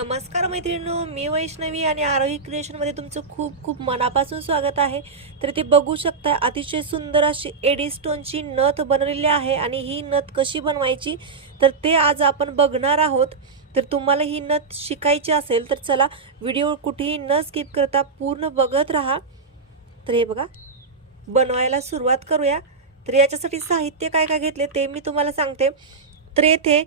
नमस्कार मैत्रिणींनो, मी वैष्णवी आणि आरोही क्रिएशनमध्ये तुमचं खूप खूप मनापासून स्वागत आहे। तर ते बघू शकता अतिशय सुंदर अशी एडी स्टोनची नथ बनवलेली आहे आणि ही नथ कशी बनवायची तर ते आज आपण बघणार आहोत। तर तुम्हाला ही नथ शिकायची असेल तर चला व्हिडिओ कुठेही न स्किप करता पूर्ण बघत राहा। तर हे बघा बनवायला सुरुवात करूया। तर याच्यासाठी साहित्य काय काय घेतले ते मी तुम्हाला सांगते। तर येथे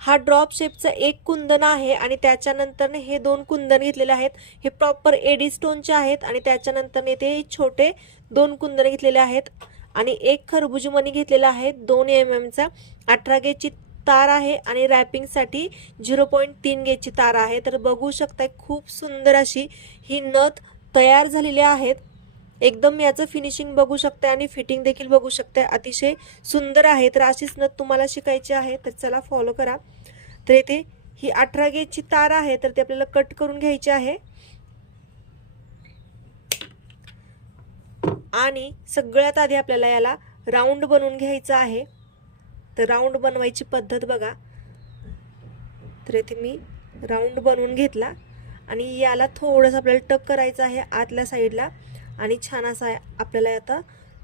हा ड्रॉप शेपचा एक कुंदन आहे आणि त्याच्यानंतर हे दोन कुंदन घेतलेले आहेत। हे प्रॉपर एडी स्टोनचे आहेत आणि त्याच्यानंतर इथे छोटे दोन कुंदन घेतलेले आहेत आणि एक खरबुजी मणी घेतलेला आहे 2 mm चा। 18 गेजची तार आहे आणि रॅपिंग साठी 0.3 गेजची तार आहे। तर बघू शकता खूप सुंदर अशी ही नथ तयार झालेली आहेत। एकदम याचं फिनिशिंग बघू शकता आणि फिटिंग देखील बघू शकता, अतिशय सुंदर आहे। तर अशीच नथ तुम्हाला शिकायची आहे तर चला फॉलो करा। तर इथे ही 18 गेजची तार आहे तर ते आपल्याला कट करून घ्यायची आहे आणि सगळ्यात आधी आपल्याला याला राऊंड बनवून घ्यायचा आहे। तर राऊंड बनवायची पद्धत बघा। तर इथे मी राऊंड बनवून घेतला आणि याला थोडंसं आपल्याला टक करायचं आहे आतल्या साईडला आणि छान असा आपल्याला आता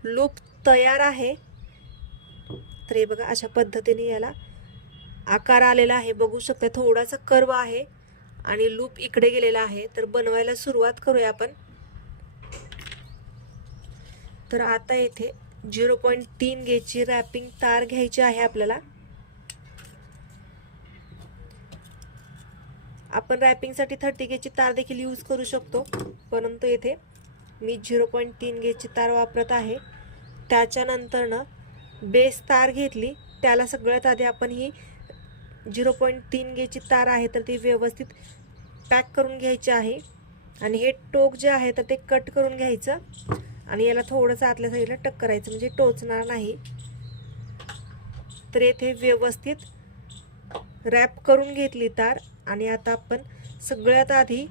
लूप तयार आहे। तर हे बघा अशा पद्धतीने याला आकार आलेला आहे, बघू शकता थोडासा कर्व आहे आणि लूप इकडे गेलेला आहे। तर बनवायला सुरुवात करूया आपण। तर आता इथे 0.3 गेजची रॅपिंग तार घ्यायची आहे आपल्याला। आपण रॅपिंगसाठी 30 गेजची तार देखील यूज करू शकतो, परंतु येथे मी 0.3 गेजची तार वापरत आहे। त्याच्यानंतर बेस तार घेतली, त्याला सगळ्यात आधी आपण ही 0.3 गेजची तार आहे तर ती व्यवस्थित पॅक करून घ्यायची आहे आणि हे टोक जे आहे तर ते कट करून घ्यायचं आणि याला थोडंसं आतल्या साईडला टक करायचं म्हणजे टोचणार नाही। तर येथे व्यवस्थित रॅप करून घेतली तार आणि आता आपण सगळ्यात आधी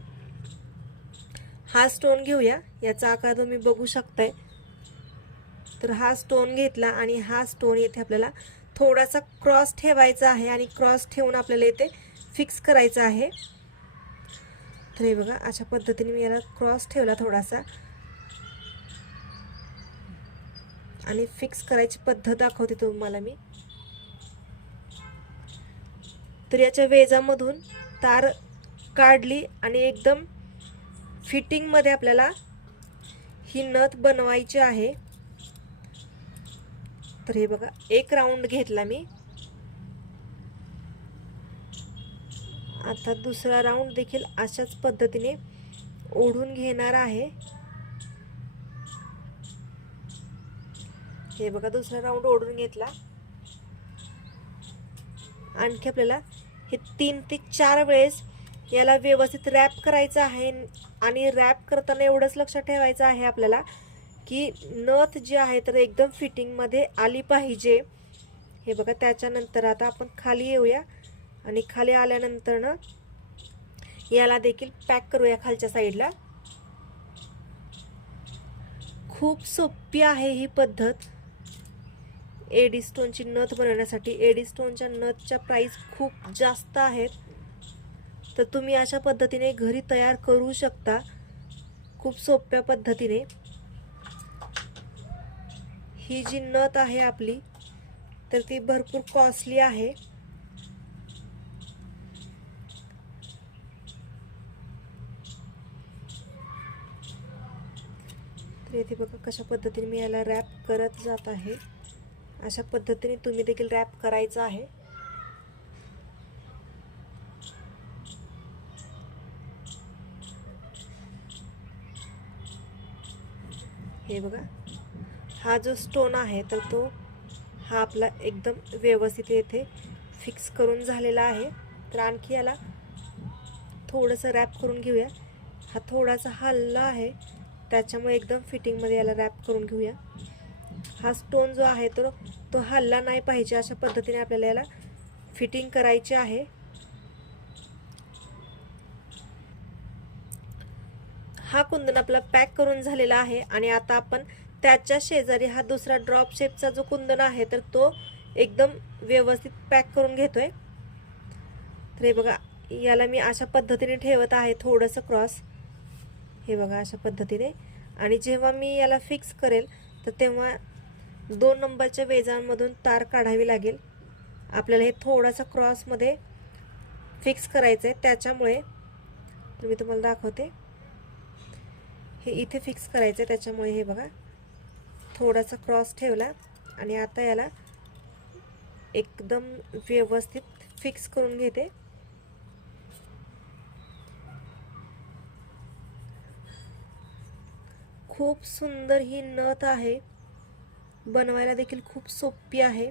हा स्टोन घेऊया। याचा आकार तुम्ही बघू शकताय। तर हा स्टोन घेतला आणि हा स्टोन येथे आपल्याला थोडासा क्रॉस ठेवायचा आहे आणि क्रॉस ठेवून आपल्याला इथे फिक्स करायचा आहे। तर हे बघा अशा पद्धतीने मी याला क्रॉस ठेवला थोडासा आणि फिक्स करायची पद्धत दाखवते तुम्हाला मी। तर याच्या वेजामधून तार काढली आणि एकदम फिटिंग मध्ये आपल्याला ही नथ बनवायची आहे। तर हे बघा एक राऊंड घेतला मी, आता दुसरा राऊंड देखील अशाच पद्धतीने ओढून घेणार आहे। हे बघा दुसरा राऊंड ओढून घेतला। आणखी आपल्याला हे 3 ते 4 वेळेस याला व्यवस्थित रॅप करायचं आहे आणि रॅप करताना एवढंच लक्षात ठेवायचं आहे आपल्याला की नथ जी आहे तर एकदम फिटिंग मध्ये आली पाहिजे। हे बघा त्याच्यानंतर आता आपण खाली येऊया आणि खाली आल्यानंतर याला देखील पॅक करूया खालच्या साईडला। खूप सोपी आहे ही पद्धत एडी स्टोनची नथ बनवण्यासाठी। एडी स्टोनच्या नथच्या प्राइस खूप जास्त आहेत, तर तुम्ही अशा पद्धतीने घरी तयार करू शकता खूप सोप्या पद्धतीने। ही जी नथ आहे आपली तर ती भरपूर कॉस्टली आहे। तर इथे बघा कशा पद्धतीने मी याला रॅप करत जात आहे। अशा पद्धतीने तुम्ही देखील रॅप करायचं आहे। हे बघा हा जो स्टोन आहे तर तो हा आपला एकदम व्यवस्थित येथे फिक्स करून झालेला आहे। तर आणखी याला थोडंसं रॅप करून घेऊया। हा थोडासा हलला आहे त्याच्यामुळे एकदम फिटिंग मध्ये याला रॅप करून घेऊया। हा स्टोन जो आहे तो हलला नाही पाहिजे, अशा पद्धतीने आपल्याला याला फिटिंग करायची आहे। हा कुंदन आपला पॅक करून झालेला आहे आणि आता आपण त्याच्या शेजारी हा दुसरा ड्रॉप शेपचा जो कुंदन आहे तर तो एकदम व्यवस्थित पॅक करून घेतोय। तर हे बघा याला मी अशा पद्धतीने ठेवत आहे थोडंसं क्रॉस, हे बघा अशा पद्धतीने. आणि जेव्हा मी याला फिक्स करेल तर तेव्हा 2 नंबरच्या वेजांमधून तार काढावी लागेल आपल्याला. हे थोडासा क्रॉसमध्ये फिक्स करायचं आहे, त्याच्यामुळे मी तुम्हाला दाखवते. हे इथे फिक्स करायचं आहे, त्याच्यामुळे हे बघा थोडासा क्रॉस ठेवला आणि आता याला एकदम व्यवस्थित फिक्स करून घेते. खूप सुंदर ही नथ आहे, बनवायला देखील खूप सोपी आहे.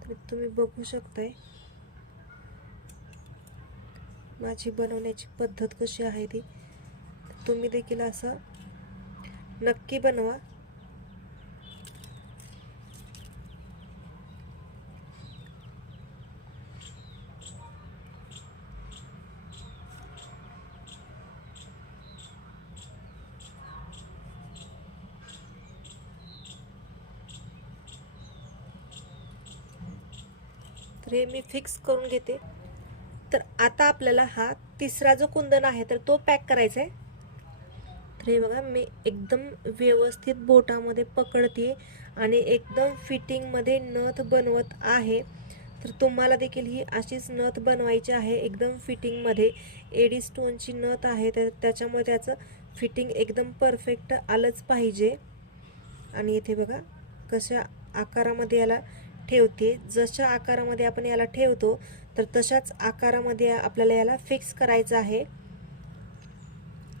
तर तुम्ही बघू शकताय माझी बनवण्याची पद्धत कशी आहे ती. तुम्ही देखील असं नक्की बनवा. तर हे मी फिक्स करून घेते. तर आता आपल्याला हा तिसरा जो कुंदन आहे तर तो पॅक करायचा आहे. तर हे बघा मी एकदम व्यवस्थित बोटामध्ये पकडते आणि एकदम फिटिंगमध्ये नथ बनवत आहे. तर तुम्हाला देखील ही अशीच नथ बनवायची आहे एकदम फिटिंगमध्ये. एडी स्टोनची नथ आहे तर त्याच्यामुळे त्याचं फिटिंग एकदम परफेक्ट आलंच पाहिजे. आणि इथे बघा कशा आकारामध्ये याला ठेवते. जशा आकारामध्ये आपण याला ठेवतो तर तशाच आकारामध्ये आपल्याला याला फिक्स करायचं आहे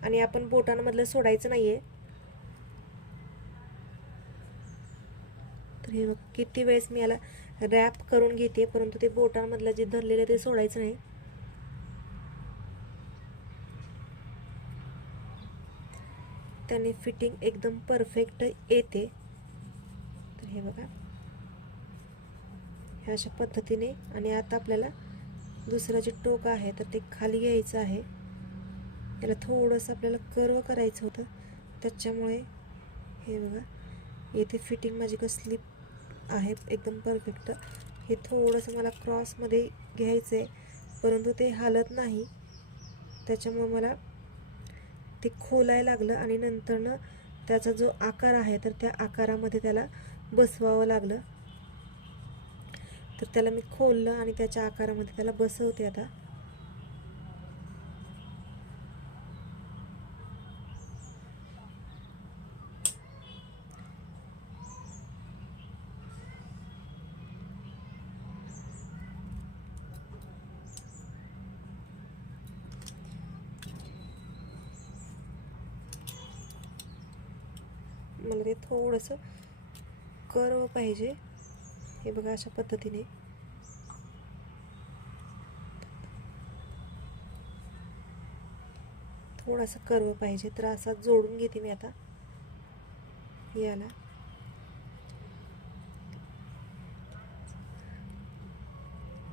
आणि आपण बोटांमधलं सोडायचं नाहीये. तर हे बघ किती वेळेस मी याला रॅप करून घेते, परंतु ते बोटांमधलं जे धरलेलं ते सोडायचं नाही. त्याने फिटिंग एकदम परफेक्ट येते. तर हे बघा ह्या अशा पद्धतीने. आणि आता आपल्याला दुसरं जे टोक आहे तर ते खाली घ्यायचं आहे. याला थोडंसं आपल्याला कर्व करायचं होतं, त्याच्यामुळे हे बघा येथे फिटिंग माझी कसली आहे एकदम परफेक्ट. हे थोडंसं मला क्रॉसमध्ये घ्यायचं आहे, परंतु ते हालत नाही, त्याच्यामुळे मला ते खोलायला लागलं आणि नंतरनं त्याचा जो आकार आहे तर त्या आकारामध्ये त्याला बसवावं लागलं. तर त्याला मी खोललं आणि त्याच्या आकारामध्ये त्याला बसवते आता. मला ते थोडंसं कर्व पाहिजे. हे बघा अशा पद्धतीने थोडासा कर्व पाहिजे. तर असा जोडून घेते मी आता याला.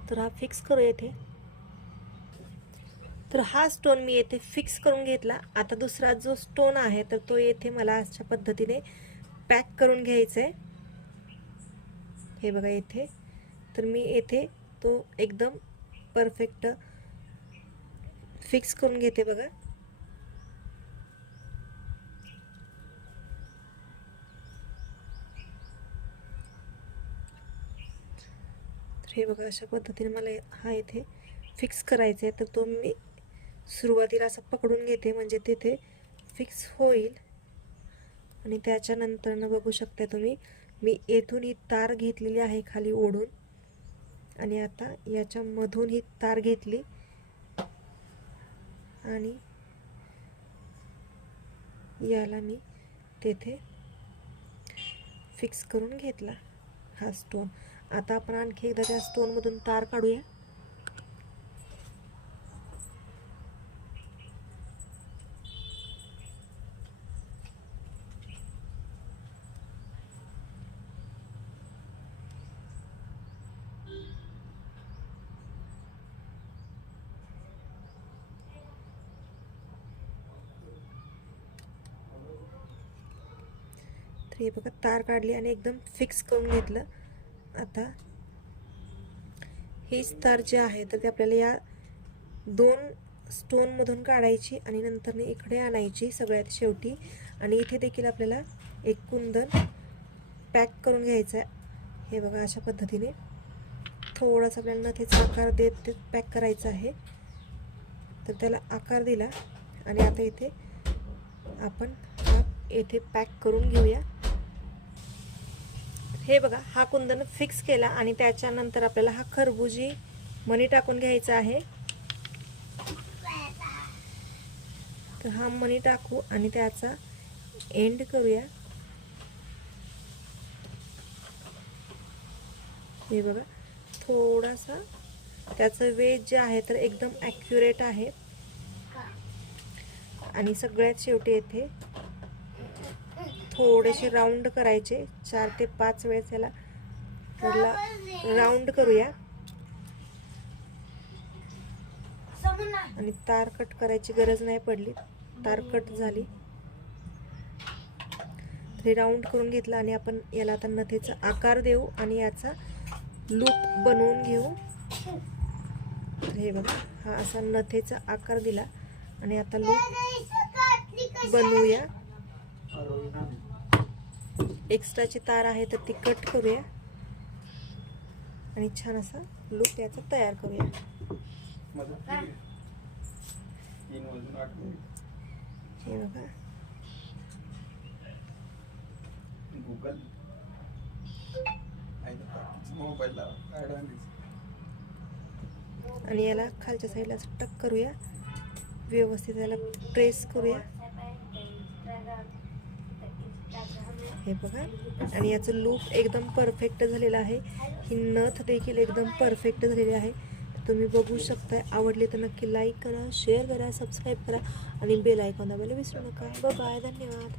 तर हा फिक्स करू येथे. तर हा स्टोन मी येथे फिक्स करून घेतला. आता दुसरा जो स्टोन आहे तर तो येथे मला अशा पद्धतीने पॅक करून घ्यायचा आहे. हे बघा येथे. तर मी येथे तो एकदम परफेक्ट फिक्स करून घेते बघा. तर हे बघा अशा पद्धतीने मला हा इथे फिक्स करायचा आहे. तर तो मी सुरुवातीला असं पकडून घेते म्हणजे तिथे फिक्स होईल. आणि त्याच्यानंतरनं बघू शकता तुम्ही मी येथून ही तार घेतलेली आहे खाली ओढून आणि आता याच्यामधून ही तार घेतली आणि याला मी तेथे फिक्स करून घेतला हा स्टोन. आता आपण आणखी एकदा त्या स्टोनमधून तार काढूया. तर हे बघा तार काढली आणि एकदम फिक्स करून घेतलं. आता हीच तार जी आहे तर ती आपल्याला या 2 स्टोनमधून काढायची आणि नंतर इकडे आणायची सगळ्यात शेवटी. आणि इथे देखील आपल्याला एक कुंदन पॅक करून घ्यायचं आहे. हे बघा अशा पद्धतीने थोडासा आपल्याला नथीचा आकार देत पॅक करायचा आहे. तर त्याला आकार दिला आणि आता इथे आपण हा येथे पॅक करून घेऊया. हे बघा हा कुंदन फिक्स केला आणि त्याच्यानंतर आपल्याला हा खरबुजी मणी टाकून घ्यायचा आहे. तर हा मणी टाकू आणि त्याचा एंड करूया. हे बघा थोडासा त्याचं वेट जे आहे तर एकदम ॲक्युरेट आहे. आणि सगळ्यात शेवटी येथे थोडेसे राऊंड करायचे 4 ते 5 वेळेस याला राऊंड करूया. आणि तार कट करायची गरज नाही पडली, तार कट झाली. हे राऊंड करून घेतलं आणि आपण याला आता नथीचा आकार देऊ आणि याचा लूप बनवून घेऊ. हे बघा हा असा नथीचा आकार दिला आणि आता लूप बनवूया. एक्स्ट्राची तार आहे तर ती कट करूया आणि छान असा लूप याचा तयार करूया. हे बघा आणि याला खालच्या साईडला टक करूया, व्यवस्थित याला प्रेस करूया. हे बघा आणि याचं लूप एकदम परफेक्ट झालेलं आहे. ही नथ देखील एकदम परफेक्ट झालेली आहे. तुम्ही बघू शकताय. आवडले तर नक्की लाईक करा, शेअर करा, सबस्क्राईब करा आणि बेल आयकॉन दाबायला विसरू नका. बाय बाय, धन्यवाद.